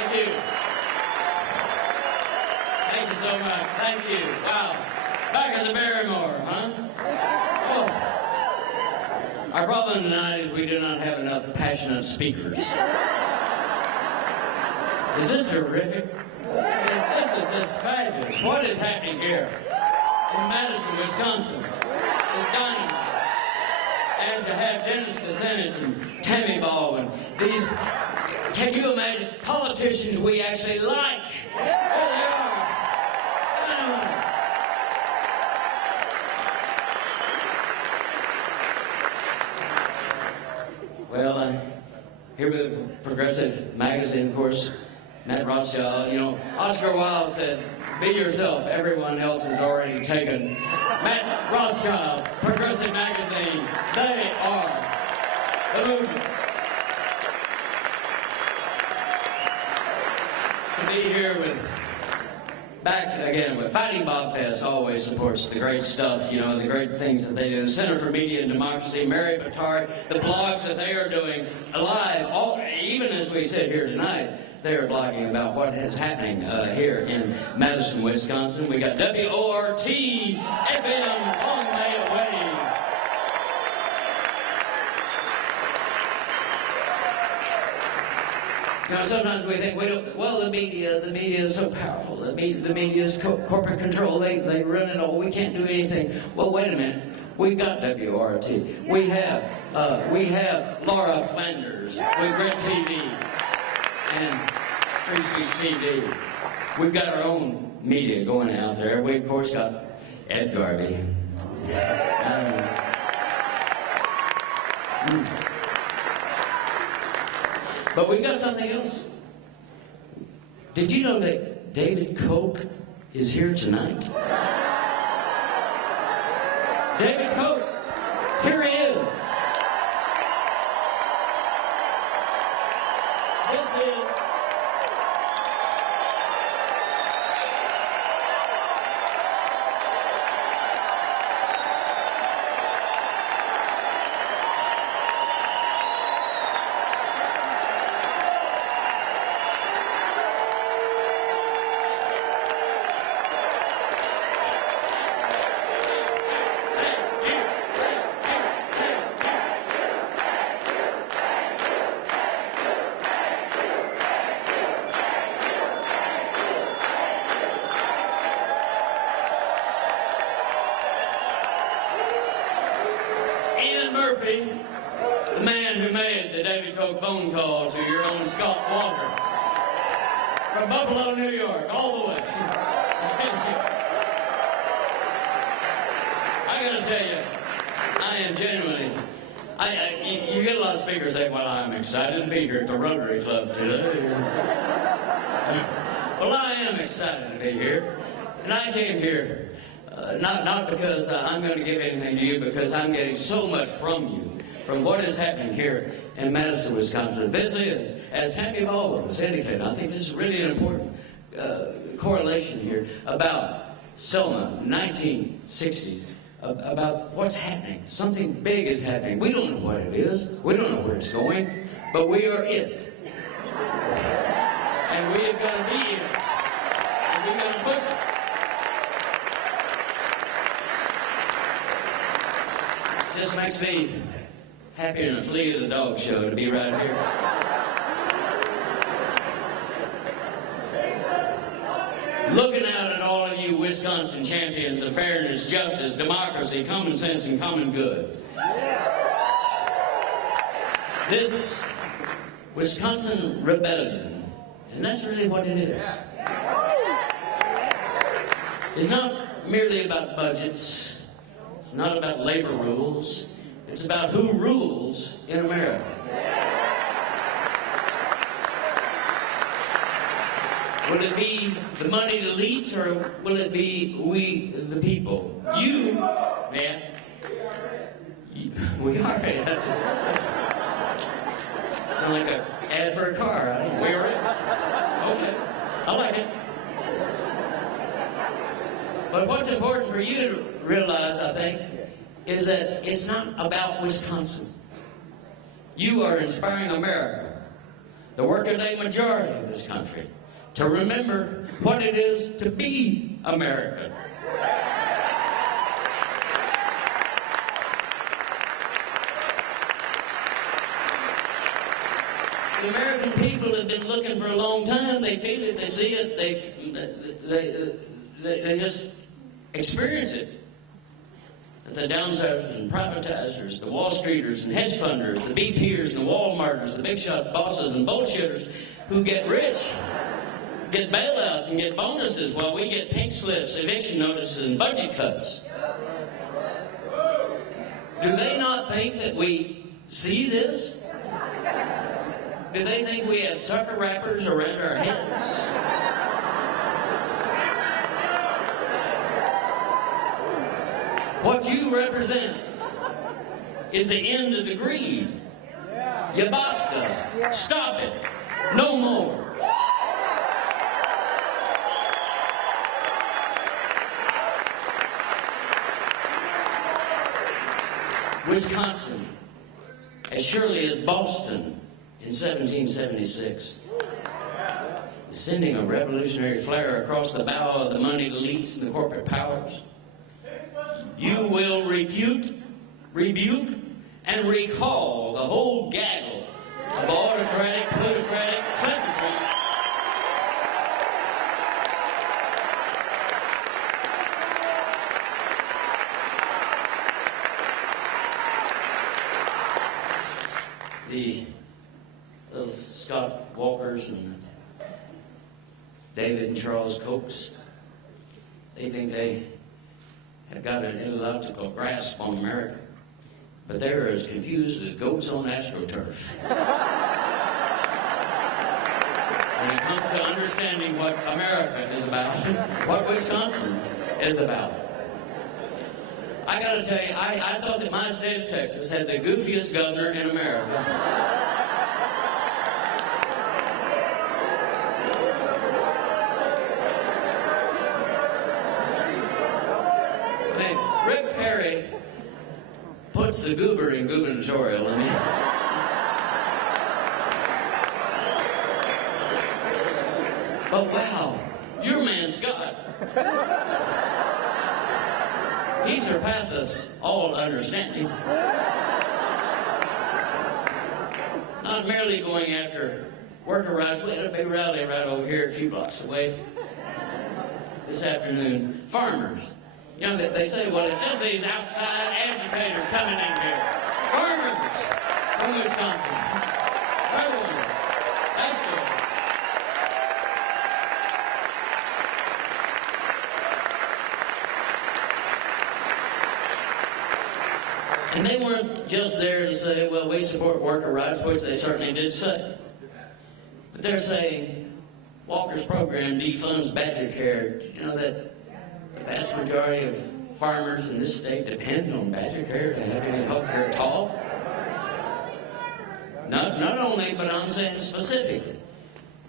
Thank you. Thank you so much. Thank you. Wow. Back at the Barrymore, huh? Oh. Our problem tonight is we do not have enough passionate speakers. Is this horrific? This is just fabulous. What is happening here in Madison, Wisconsin is dynamite. And to have Dennis DeSantis and Tammy Baldwin, these, can you imagine, politicians we actually like? Oh, they are. Dynamite. Well, here with Progressive Magazine, of course, Matt Rothschild. You know, Oscar Wilde said, "Be yourself, everyone else is already taken." Matt Rothschild, Progressive Magazine, they are the movement. To be here with, back again with Fighting Bobfest always supports the great stuff, you know, the great things that they do. The Center for Media and Democracy, Mary Batard, the blogs that they are doing live, even as we sit here tonight, they are blogging about what is happening here in Madison, Wisconsin. We got WORT FM on May Way. Now, sometimes we think, well, the media is so powerful. The media is corporate control. They run it all. We can't do anything. Well, wait a minute. We've got WRT. We have Laura Flanders with Grit TV and Free Speech TV. We've got our own media going out there. We, of course, got Ed Garvey. But we've got something else. Did you know that David Koch is here tonight? David Koch, here he is. This is the man who made the David Koch phone call to your own Scott Walker from Buffalo, New York, all the way. I gotta tell you, I am genuinely, you get a lot of speakers saying, well, I'm excited to be here at the Rotary Club today. Well, I am excited to be here, and I came here not because I'm going to give anything to you, because I'm getting so much from you, from what is happening here in Madison, Wisconsin. This is, as Tammy Baldwin was indicating, I think this is really an important correlation here about Selma, 1960s, about what's happening. Something big is happening. We don't know what it is. We don't know where it's going, but we are it. And we have got to be it. And we've got to push it. Just makes me happier than a flea at the dog show to be right here. Looking out at all of you Wisconsin champions of fairness, justice, democracy, common sense, and common good. This Wisconsin rebellion, and that's really what it is. It's not merely about budgets. It's not about labor rules. It's about who rules in America. Will it be the moneyed elites, or will it be we, the people? You, man. We are it. Sound like an ad for a car, right? We are it. Okay. I like it. But what's important for you to realize, I think, is that it's not about Wisconsin. You are inspiring America the workaday majority of this country, to remember what it is to be American. The American people have been looking for a long time. They feel it, they see it, they just experience it. The downsizers and privatizers, the Wall Streeters and hedge funders, the BPers and the Walmarters, the big shots, bosses and bullshitters who get rich, get bailouts and get bonuses while we get pink slips, eviction notices, and budget cuts. Do they not think that we see this? Do they think we have sucker wrappers around our heads? What you represent is the end of the greed. Ya basta. Stop it. No more. Wisconsin, as surely as Boston in 1776, is sending a revolutionary flare across the bow of the moneyed elites and the corporate powers. You will refute, rebuke, and recall the whole gaggle of autocratic, plutocratic kleptocrats. The little Scott Walkers and David and Charles Kochs, they think they have got an illogical grasp on America, but they're as confused as goats on AstroTurf when it comes to understanding what America is about, what Wisconsin is about. I gotta tell you, I thought that my state of Texas had the goofiest governor in America. Rick Perry puts the goober in gubernatorial in me. But wow, your man Scott, he surpasseth all understanding. Not merely going after worker rights. We had a big rally right over here a few blocks away this afternoon. Farmers. You know, they say, well, it's just these outside agitators coming in here. Farmers from Wisconsin. Everyone. That's good. And they weren't just there to say, well, we support worker rights, which they certainly did say. But they're saying Walker's program defunds badger care. You know that the vast majority of farmers in this state depend on badger care to have any health care at all. Not only, but I'm saying specifically.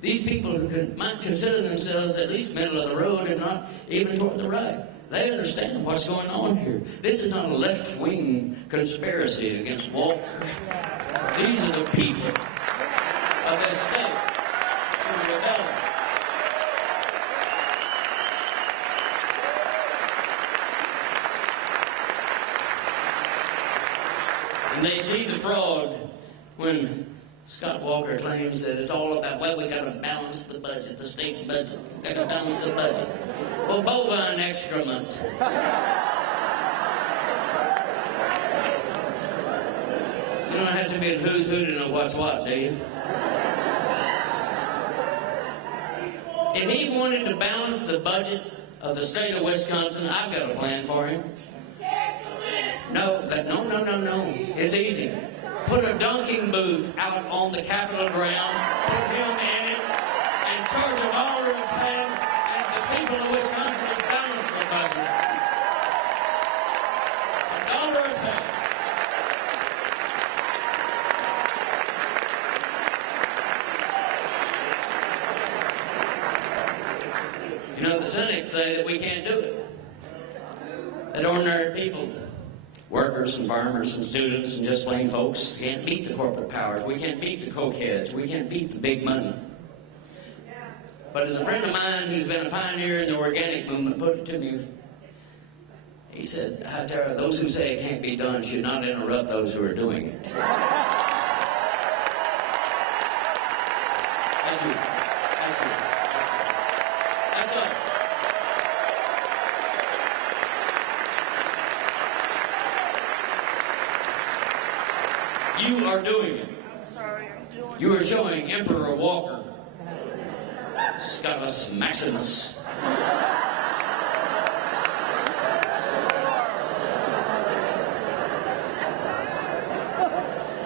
These people who might consider themselves at least middle of the road and not even toward the right, they understand what's going on here. This is not a left-wing conspiracy against Walker. These are the people of this state who rebel. And they see the fraud when Scott Walker claims that it's all about, well, we got to balance the budget, the state budget. We got to balance the budget. Well, bovine excrement. You don't have to be a who's who to know what's what, do you? If he wanted to balance the budget of the state of Wisconsin, I've got a plan for him. No. It's easy. Put a dunking booth out on the Capitol grounds, put him in it, and charge $1 a ton, and the people of Wisconsin will balance the budget. $1 a ton. You know, the cynics say that we can't do it. That ordinary people workers and farmers and students and just plain folks can't beat the corporate powers. We can't beat the cokeheads. We can't beat the big money. But as a friend of mine who's been a pioneer in the organic movement put it to me, he said, Hightower, those who say it can't be done should not interrupt those who are doing it. That's you. That's you. That's us. You are doing it. I'm sorry, I'm doing it. You are showing Emperor Walker, Scottus Maximus,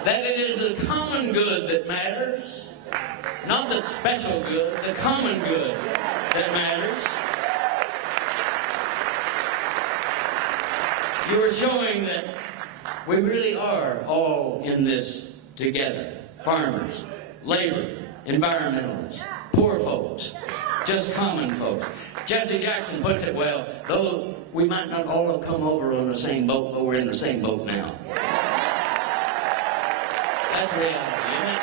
that it is the common good that matters, not the special good, the common good that matters. You are showing that we really are all in this together. Farmers, labor, environmentalists, poor folks, just common folks. Jesse Jackson puts it well, though we might not all have come over on the same boat, but we're in the same boat now. That's reality, isn't it?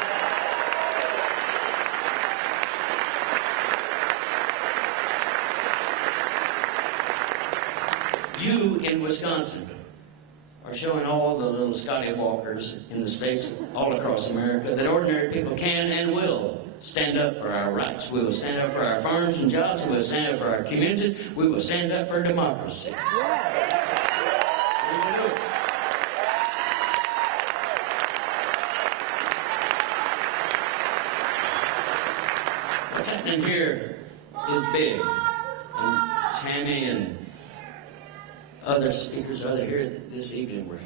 You in Wisconsin are showing all the little Scotty Walkers in the states all across America that ordinary people can and will stand up for our rights. We will stand up for our farms and jobs. We will stand up for our communities. We will stand up for democracy. We will do it. What's happening here is big. And Tammy and other speakers are here this evening were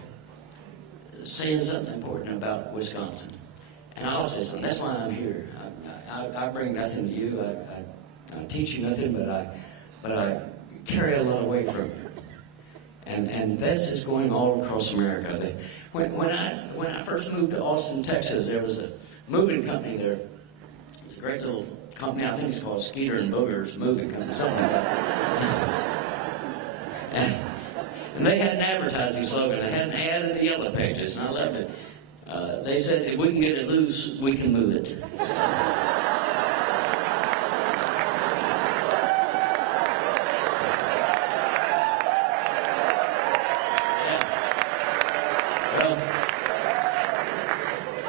saying something important about Wisconsin. And I'll say something. That's why I'm here. I bring nothing to you. I teach you nothing, but I carry a lot away from you. And this is going all across America. When I first moved to Austin, Texas, there was a moving company there. It's a great little company. I think it's called Skeeter and Booger's Moving Company, something like that. And they had an advertising slogan. They had an ad in the Yellow Pages, and I loved it. They said, if we can get it loose, we can move it. Yeah. Well,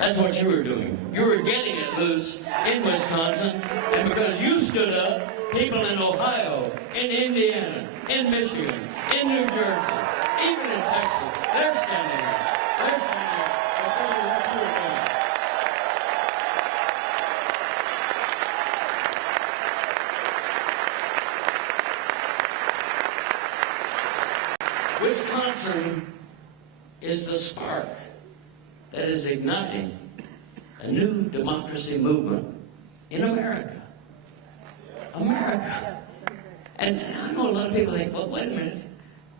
that's what you were doing. You were getting it loose in Wisconsin, and because you stood up, people in Ohio, in Indiana, in Michigan, in New Jersey, even in Texas, they're standing up. They're standing up. I'll tell you what you were doing. Wisconsin is the spark that is igniting a new democracy movement in America. America. And I know a lot of people think, well, wait a minute.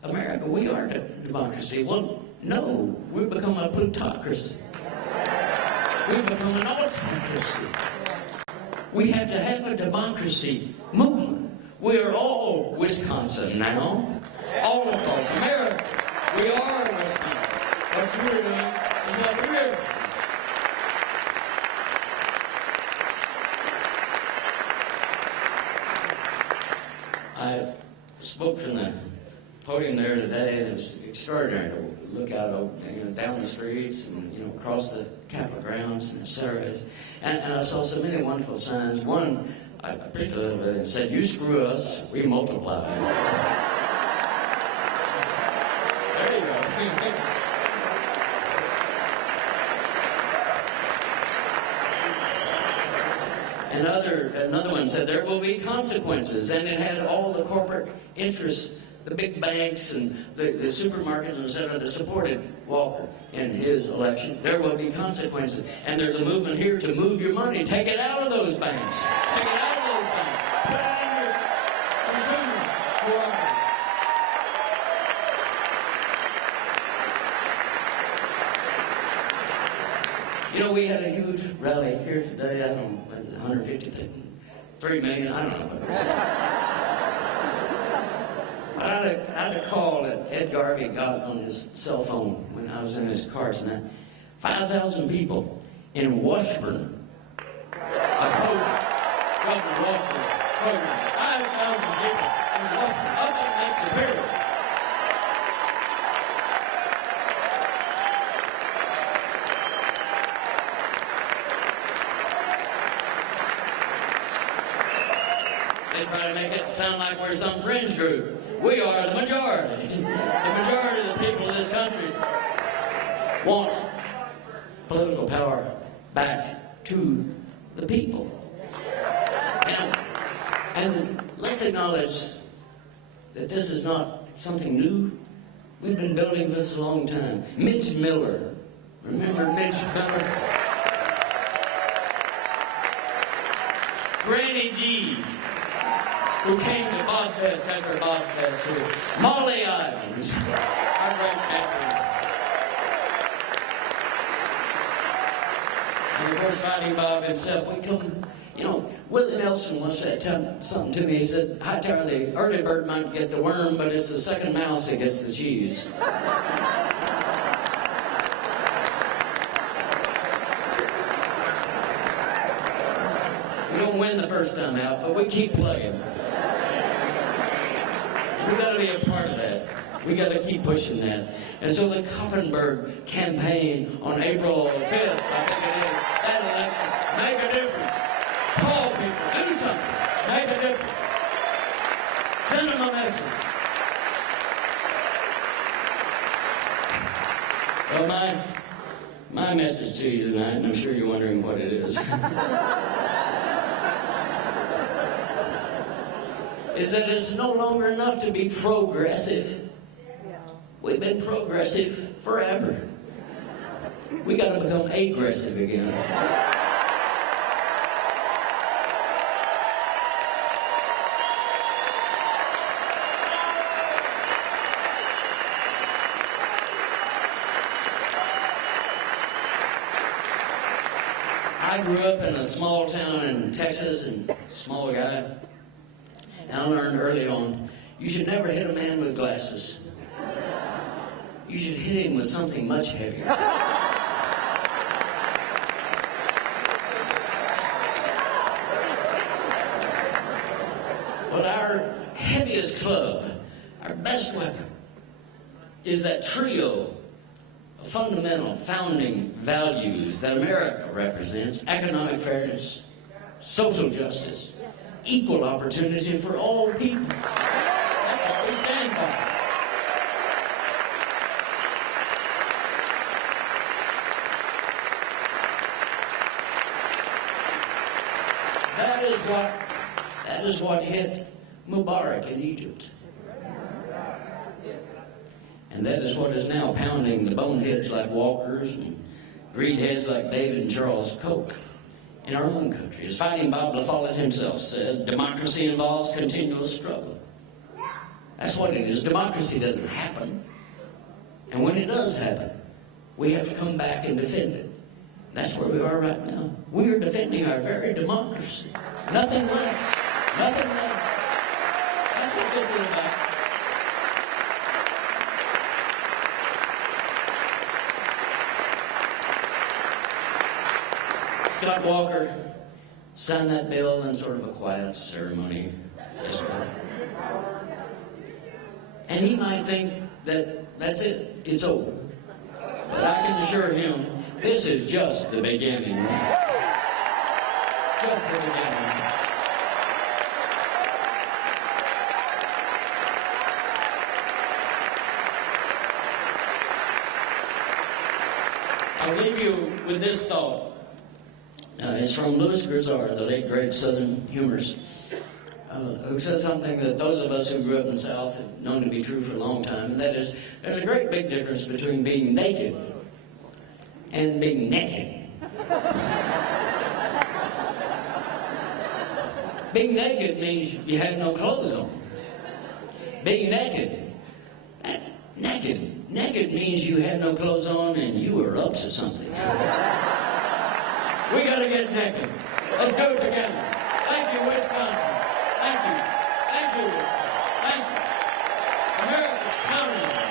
America, we are a democracy. Well, no, we've become a plutocracy. We've become an autocracy. We have to have a democracy movement. We are all Wisconsin now. All across America. We are Wisconsin. What you're doing is what we're doing. I spoke from the podium there today, and it's extraordinary to look out, down the streets and across the Capitol grounds and etc. And I saw so many wonderful signs. One, I preached a little bit and said, "You screw us, we multiply." There you go. Another one said there will be consequences, and it had all the corporate interests, the big banks and the supermarkets, etc., that supported Walker in his election. There will be consequences, and there's a movement here to move your money. Take it out of those banks. Take it out of those banks. Put it on your consumer cooperative. We had a huge rally here today. I don't know, 150, 3 million, I don't know what it I had a call that Ed Garvey got on his cell phone when I was in his car tonight. 5,000 people in Washburn opposed Governor Walker's program. 5,000 people in Washburn. Up next to Superior. They try to make it sound like we're some fringe group. We are the majority. The majority of the people in this country want political power back to the people. And let's acknowledge that this is not something new. We've been building for this a long time. Mitch Miller. Remember Mitch Miller? Granny D, who came to Bobfest after Bobfest here. Molly Ivins, our great champion. And of course, Fighting Bob himself. We come, you know, Willie Nelson once said something to me. He said, Hightower, the early bird might get the worm, but it's the second mouse that gets the cheese. We don't win the first time out, but we keep playing. We got to be a part of that. We got to keep pushing that. And so the Koppenberg campaign on April 5th, I think it is, that election, make a difference. Call people, do something, make a difference. Send them a message. Well, my message to you tonight, and I'm sure you're wondering what it is, is that it's no longer enough to be progressive. We've been progressive forever. We got to become aggressive again. I grew up in a small town in Texas, and small guy. And I learned early on, you should never hit a man with glasses. You should hit him with something much heavier. But our heaviest club, our best weapon, is that trio of fundamental founding values that America represents: economic fairness, social justice, equal opportunity for all people. That's what we stand for. That is what hit Mubarak in Egypt. And that is what is now pounding the boneheads like Walkers and greedheads like David and Charles Koch in our own country. As Fighting Bob La Follette himself said, democracy involves continuous struggle. That's what it is. Democracy doesn't happen. And when it does happen, we have to come back and defend it. That's where we are right now. We are defending our very democracy. Nothing less. Nothing less. That's what this is about. Scott Walker signed that bill in sort of a quiet ceremony yesterday. And he might think that that's it, it's over. But I can assure him, this is just the beginning. Just the beginning. I'll leave you with this thought. It's from Louis Grizzard, the late great Southern humorist, who said something that those of us who grew up in the South have known to be true for a long time, and that is, there's a great big difference between being naked and being naked. Being naked means you have no clothes on. Being naked means you had no clothes on and you were up to something. We gotta get naked. Let's do it together. Thank you, Wisconsin. Thank you. Thank you, Wisconsin. Thank you. America counting on you.